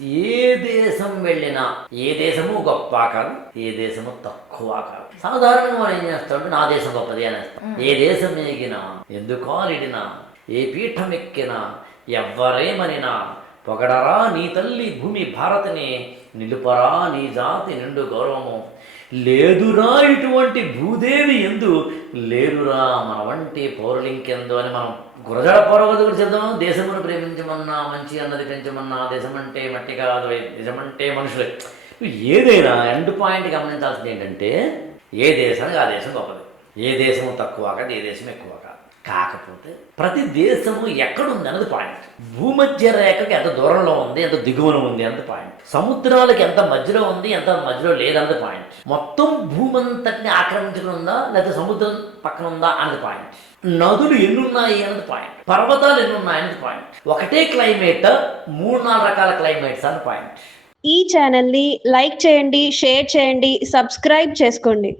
ఏ దేశం వెళ్ళినా ఏ దేశము గొప్ప కాదు, ఏ దేశము తక్కువ కాదు. సాధారణంగా మనం ఏం చేస్తామంటే నా దేశం గొప్పది అనేస్తాం. ఏ దేశం ఎగినా, ఎందుకాలిడినా, ఏ పీఠం ఎక్కినా, ఎవ్వరేమనినా పొగడరా నీ తల్లి భూమి భారతిని, నిలుపరా నీ జాతి నిండు గౌరవము, లేదురా ఇటువంటి భూదేవి ఎందు, లేరురా మన వంటి పౌరులింకెందు అని మనం గురజాడ పౌరవతి గురించి చెప్దాం. దేశమును ప్రేమించమన్నా, మంచి అన్నది పెంచమన్నా, దేశమంటే మట్టి కాదు, దేశమంటే మనుషులే. ఏదైనా ఎండ్ పాయింట్ గమనించాల్సింది ఏంటంటే ఏ దేశానికి ఆ దేశం గొప్పది, ఏ దేశము తక్కువ కాదు, ఏ దేశం ఎక్కువ కాదు. కాకపోతే ప్రతి దేశము ఎక్కడుంది అన్నది పాయింట్. భూమధ్య రేఖకి ఎంత దూరంలో ఉంది, ఎంత దిగువన ఉంది అన్నది పాయింట్. సముద్రాలకి ఎంత మధ్యలో ఉంది, ఎంత మధ్యలో లేదన్నది పాయింట్. మొత్తం భూమంతటిని ఆక్రమించుకుని ఉందా, లేకపోతే సముద్రం పక్కన ఉందా అన్నది పాయింట్. నదులు ఎన్నున్నాయి అన్నది పాయింట్. పర్వతాలు ఎన్నున్నాయి అన్నది పాయింట్. ఒకటే క్లైమేట్ 3-4 రకాల క్లైమేట్స్ అన్నది పాయింట్. ఈ ఛానల్ని లైక్ చేయండి, షేర్ చేయండి, సబ్స్క్రైబ్ చేసుకోండి.